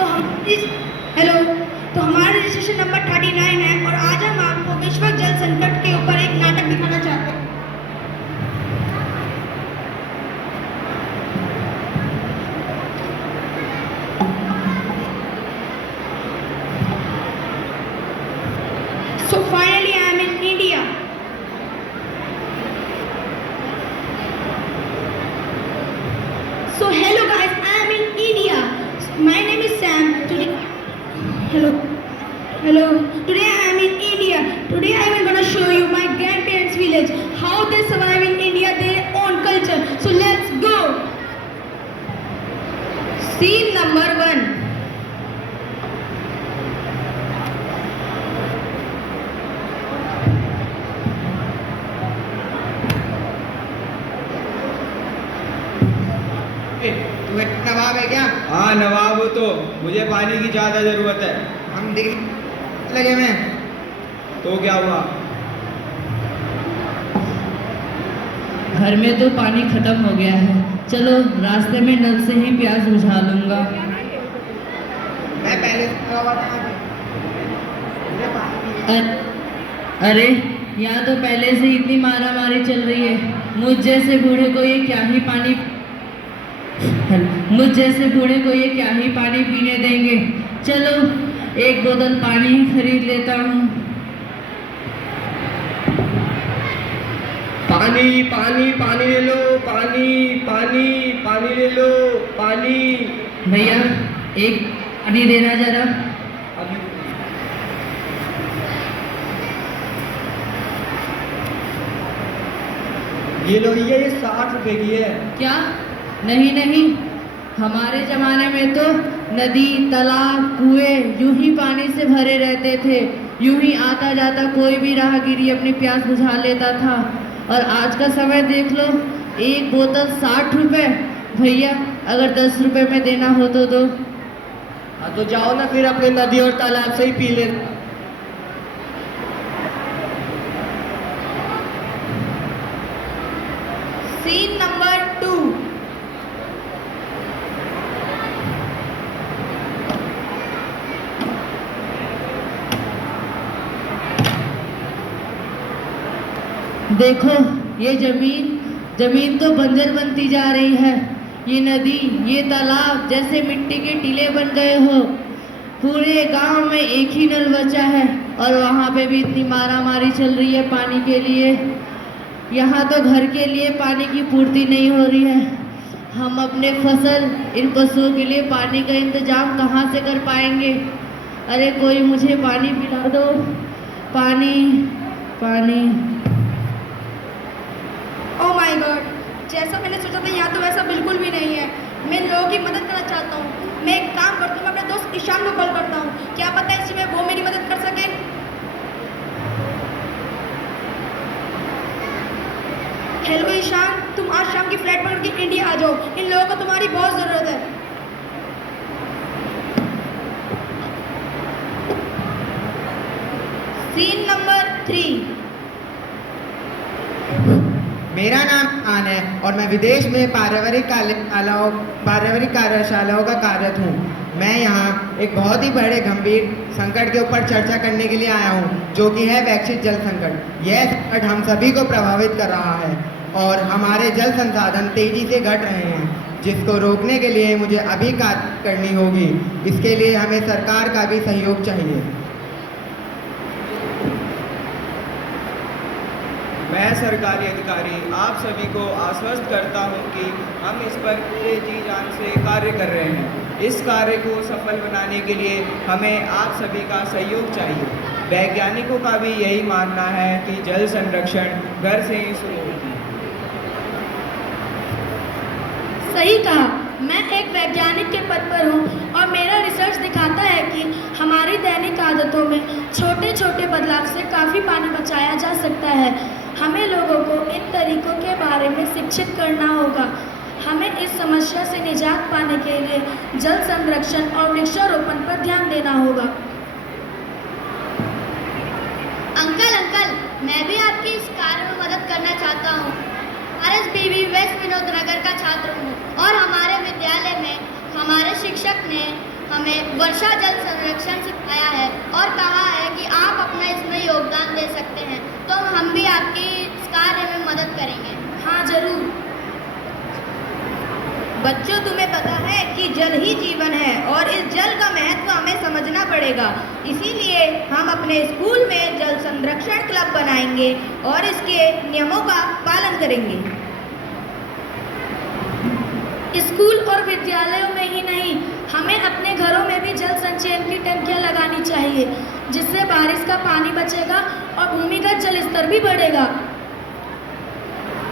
तो हम इस हेलो तो हमारा रजिस्ट्रेशन नंबर 39 है और आज हम आपको विश्व जल संकट के ऊपर एक नाटक दिखाना चाहते हैं। So finally I am in India. So hello guys, I am in India. My name is Sam. Hello. Today I am in India. Today I am gonna show you my grandparents' village, how they survive in India, their own culture. So let's go. Scene number 1. तू एक नवाब है क्या? हाँ नवाब हो तो मुझे पानी की ज़्यादा ज़रूरत है। हम दिख लगे में तो क्या हुआ? घर में तो पानी खत्म हो गया है। चलो रास्ते में नल से ही प्यास बुझा लूंगा। मैं पहले से लगा हुआ था। मुझे पानी नहीं। अरे यहाँ तो पहले से इतनी मारा मारी चल रही है। मुझ जैसे बूढ़े को ये क्या ही पानी पीने देंगे। चलो एक बोतल पानी ही खरीद लेता हूँ। पानी पानी पानी ले लो, पानी पानी पानी ले लो, पानी। भैया एक पानी देना जरा। ये लो भैया, ये 60 रुपए की है। क्या? नहीं, हमारे जमाने में तो नदी तालाब कुएं यूं ही पानी से भरे रहते थे। यूं ही आता जाता कोई भी राहगीरी अपनी प्यास बुझा लेता था। और आज का समय देख लो, एक बोतल 60 रुपए। भैया अगर 10 रुपए में देना हो तो दो। हाँ तो जाओ ना फिर अपने नदी और तालाब से ही पी ले। Scene number 2. देखो ये जमीन तो बंजर बनती जा रही है। ये नदी ये तालाब जैसे मिट्टी के टीले बन गए हो। पूरे गांव में एक ही नल बचा है और वहाँ पे भी इतनी मारा मारी चल रही है पानी के लिए। यहाँ तो घर के लिए पानी की पूर्ति नहीं हो रही है। हम अपने फसल इन पशुओं के लिए पानी का इंतजाम कहाँ से कर पाएंगे? अरे कोई मुझे पानी पिला दो। पानी। Oh my God! जैसा मैंने सोचा था यहाँ तो वैसा बिल्कुल भी नहीं है। मैं लोगों की मदद करना चाहता हूँ। मैं एक काम करता हूँ, मैं अपने दोस्त ईशान को कॉल करता हूँ। क्या पता है इसी में वो मेरी मदद कर सके। हेलो ईशान, तुम आज शाम की फ्लाइट पकड़ के इंडिया आ जाओ। इन लोगों को तुम्हारी बहुत ज़रूरत है। Scene number 3। मेरा नाम आन है और मैं विदेश में पारिवारिक कार्यशालाओं का कार्यरत हूँ। मैं यहाँ एक बहुत ही बड़े गंभीर संकट के ऊपर चर्चा करने के लिए आया हूँ, जो कि है वैश्विक जल संकट। यह संकट हम सभी को प्रभावित कर रहा है और हमारे जल संसाधन तेजी से घट रहे हैं, जिसको रोकने के लिए मुझे अभी कार्य करनी होगी। इसके लिए हमें सरकार का भी सहयोग चाहिए। मैं सरकारी अधिकारी आप सभी को आश्वस्त करता हूं कि हम इस पर पूरे जी जान से कार्य कर रहे हैं। इस कार्य को सफल बनाने के लिए हमें आप सभी का सहयोग चाहिए। वैज्ञानिकों का भी यही मानना है कि जल संरक्षण घर से ही शुरू होती है। सही कहा। मैं एक वैज्ञानिक के पद पर हूँ और मेरा रिसर्च दिखाता है कि हमारी दैनिक आदतों में छोटे छोटे बदलाव से काफ़ी पानी बचाया जा सकता है। हमें लोगों को इन तरीकों के बारे में शिक्षित करना होगा। हमें इस समस्या से निजात पाने के लिए जल संरक्षण और वृक्षारोपण पर ध्यान देना होगा। अंकल, मैं भी आपकी इस कार्य में मदद करना चाहता हूँ। RSBB वेस्ट विनोद नगर का छात्र हूँ और हमारे विद्यालय में हमारे शिक्षक ने हमें वर्षा जल संरक्षण सिखाया है और कहा है कि आप अपना इसमें योगदान दे सकते हैं, तो हम भी आपकी इस कार्य में मदद करेंगे। हाँ जरूर। बच्चों, तुम्हें पता है कि जल ही जीवन है और इस जल का महत्व हमें समझना पड़ेगा। इसीलिए हम अपने स्कूल में जल संरक्षण क्लब बनाएंगे और इसके नियमों का पालन करेंगे। स्कूल और विद्यालयों में ही नहीं, हमें अपने घरों में भी जल संचयन की टंकियां लगानी चाहिए, जिससे बारिश का पानी बचेगा और भूमिगत जल स्तर भी बढ़ेगा।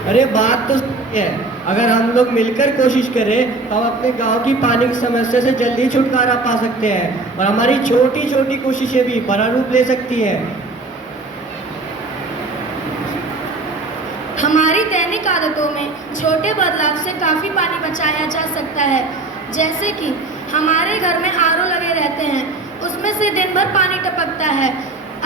अरे बात तो सही है। अगर हम लोग मिलकर कोशिश करें तो हम अपने गांव की पानी की समस्या से जल्दी छुटकारा पा सकते हैं और हमारी छोटी छोटी कोशिशें भी बड़ा रूप ले सकती हैं। हमारी दैनिक आदतों में छोटे बदलाव से काफ़ी पानी बचाया जा सकता है। जैसे कि हमारे घर में आरओ लगे रहते हैं, उसमें से दिन भर पानी टपकता है।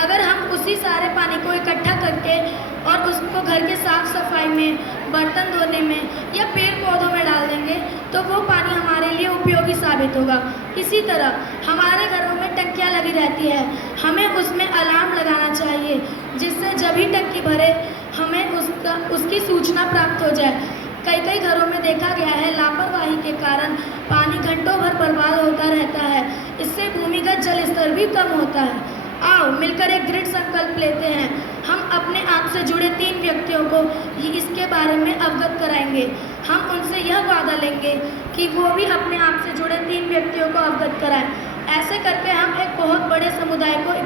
अगर हम उसी सारे पानी को इकट्ठा करके और उसको घर के साफ सफाई में, बर्तन धोने में या पेड़ पौधों में डाल देंगे तो वो पानी हमारे लिए उपयोगी साबित होगा। इसी तरह हमारे घरों में टंकियाँ लगी रहती है, हमें उसमें अलार्म लगाना चाहिए, जिससे जब भी टंकी भरे हमें उसकी सूचना प्राप्त हो जाए। कई घरों में देखा गया है लापरवाही के कारण पानी घंटों भर बर्बाद होता रहता है। इससे भूमिगत जल स्तर भी कम होता है। आओ मिलकर एक दृढ़ संकल्प लेते हैं। हम अपने आप से जुड़े 3 व्यक्तियों को इसके बारे में अवगत कराएंगे। हम उनसे यह वादा लेंगे कि वो भी अपने आप से जुड़े 3 व्यक्तियों को अवगत कराएं। ऐसे करके हम एक बहुत बड़े समुदाय को